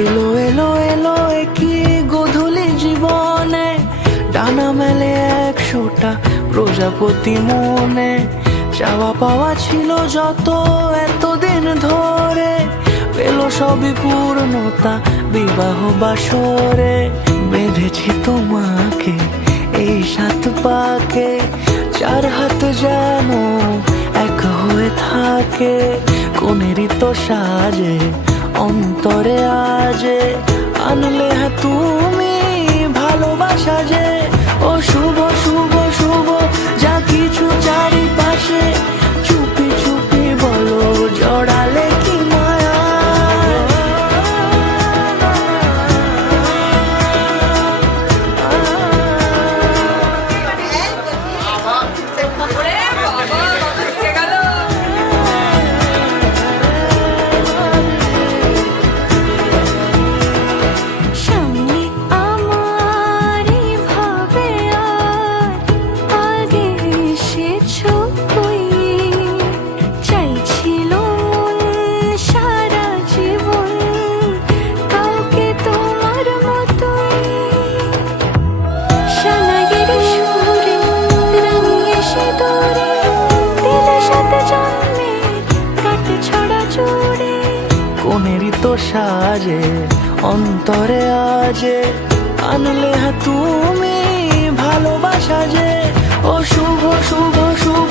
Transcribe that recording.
এলো এলো এলো কি গোধূলি জীবনে, ডানা মেলে 100টা প্রজাপতি মনে। চাওয়া পাওয়া ছিল যত এতদিন ধরে, পেলো সবই পূর্ণতা বিবাহ বাসরে। বেঁধেছি তোমাকে এই 7 পাকে, 4 হাত যেন এক হয়ে থাকে। কোনেরই তো সাজে অন্তরে আজে, আনলে হ্যাঁ তুমি ভালোবাসা যে। ও শুভ শুভ শুভ যা কিছু চারিপাশে, চুপি চুপি বলো জড়ালে কি মায়া। কোনেরই তো সাজে অন্তরে আজে, আনলে হ্যাঁ তুমি ভালোবাসা যে। ও শুভ শুভ শুভ